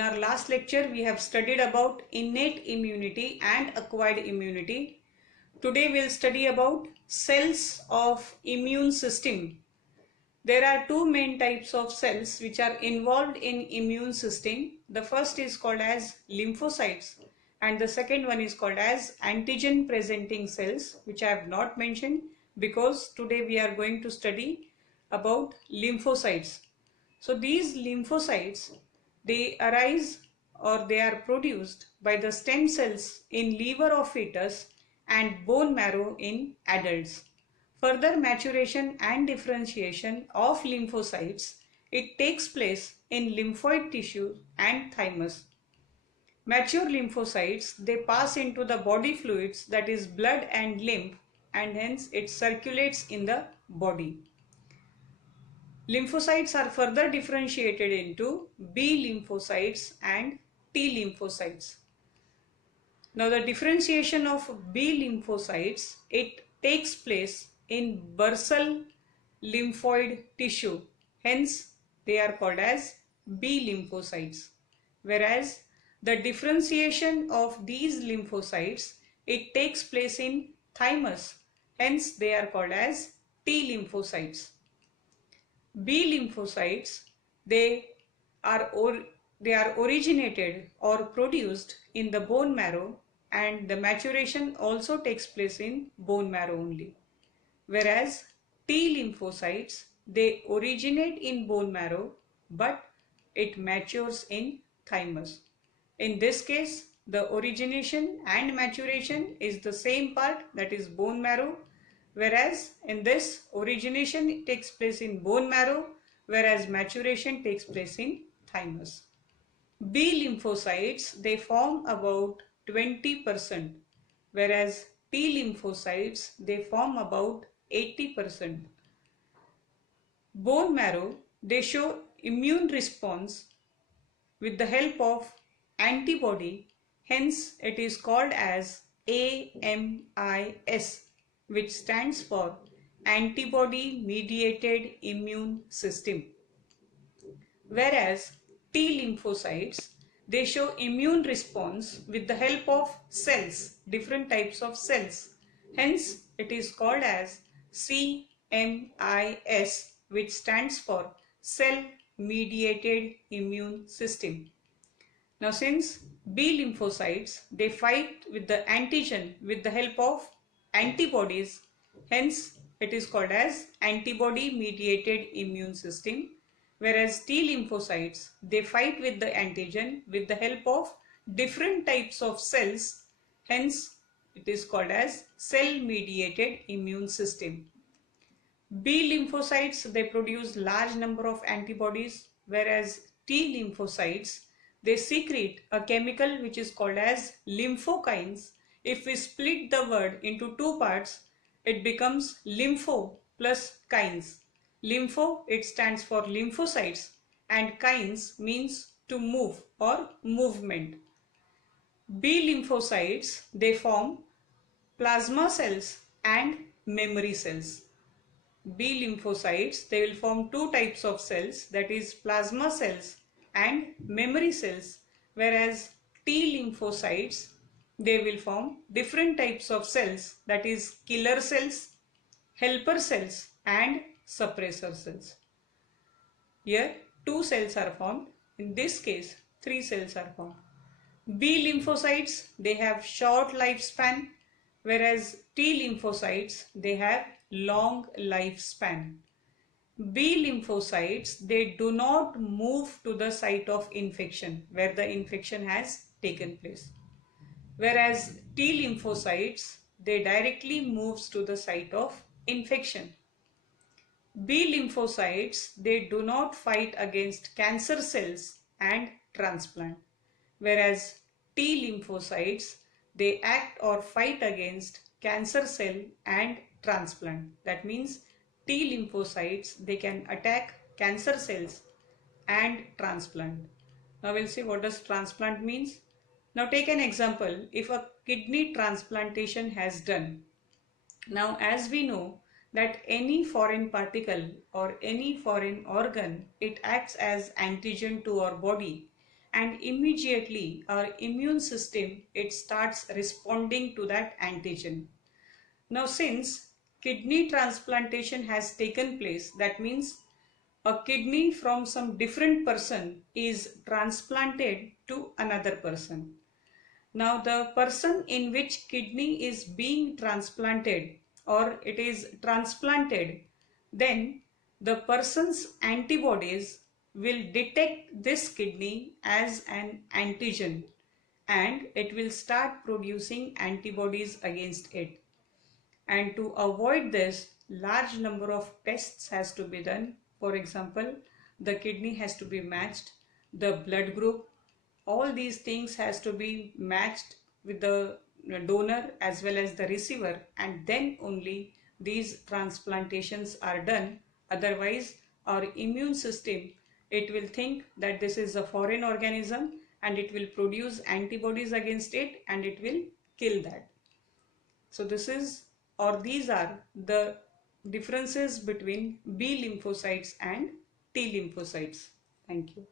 In our last lecture, we have studied about innate immunity and acquired immunity. Today we'll study about cells of immune system. There are two main types of cells which are involved in immune system. The first is called as lymphocytes and the second one is called as antigen presenting cells, which I have not mentioned because today we are going to study about lymphocytes. So these lymphocytes, they arise or they are produced by the stem cells in liver of fetus and bone marrow in adults. Further maturation and differentiation of lymphocytes, it takes place in lymphoid tissue and thymus. Mature lymphocytes, they pass into the body fluids, that is blood and lymph, and hence it circulates in the body. Lymphocytes are further differentiated into B lymphocytes and T lymphocytes. Now the differentiation of B lymphocytes, it takes place in bursal lymphoid tissue, hence they are called as B lymphocytes. Whereas the differentiation of these lymphocytes, it takes place in thymus, hence they are called as T lymphocytes. B lymphocytes, they are originated or produced in the bone marrow, and the maturation also takes place in bone marrow only. Whereas T lymphocytes, they originate in bone marrow but it matures in thymus. In this case, the origination and maturation is the same part, that is bone marrow, whereas in this origination takes place in bone marrow, whereas maturation takes place in thymus. B lymphocytes, they form about 20%, whereas T lymphocytes, they form about 80%. Bone marrow, they show immune response with the help of antibody, hence it is called as AMIS, which stands for antibody mediated immune system. Whereas T lymphocytes, they show immune response with the help of cells, different types of cells, hence it is called as CMIS, which stands for cell mediated immune system. Now since B lymphocytes, they fight with the antigen with the help of antibodies, hence it is called as antibody mediated immune system. Whereas T lymphocytes, they fight with the antigen with the help of different types of cells, hence it is called as cell mediated immune system. B lymphocytes, they produce large number of antibodies, whereas T lymphocytes, they secrete a chemical which is called as lymphokines. If we split the word into two parts, it becomes lympho plus kines. Lympho, it stands for lymphocytes, and kines means to move or movement. B lymphocytes, they form plasma cells and memory cells. B lymphocytes, they will form two types of cells, that is plasma cells and memory cells, whereas T lymphocytes, they will form different types of cells, that is killer cells, helper cells and suppressor cells. Here two cells are formed, in this case three cells are formed. B lymphocytes, they have short lifespan, whereas T lymphocytes, they have long lifespan. B lymphocytes, they do not move to the site of infection where the infection has taken place, whereas T lymphocytes, they directly moves to the site of infection. B lymphocytes, they do not fight against cancer cells and transplant, whereas T lymphocytes, they act or fight against cancer cell and transplant. That means T lymphocytes, they can attack cancer cells and transplant. Now we'll see what does transplant means. Now take an example, if a kidney transplantation has done. Now as we know that any foreign particle or any foreign organ, it acts as antigen to our body, and immediately our immune system, it starts responding to that antigen. Now since kidney transplantation has taken place, that means a kidney from some different person is transplanted to another person. Now the person in which kidney is being transplanted or it is transplanted, then the person's antibodies will detect this kidney as an antigen and it will start producing antibodies against it. And to avoid this, large number of tests has to be done. For example, the kidney has to be matched, the blood group, all these things has to be matched with the donor as well as the receiver, and then only these transplantations are done. Otherwise our immune system, it will think that this is a foreign organism and it will produce antibodies against it and it will kill that. So this is, or these are the differences between B lymphocytes and T lymphocytes. Thank you.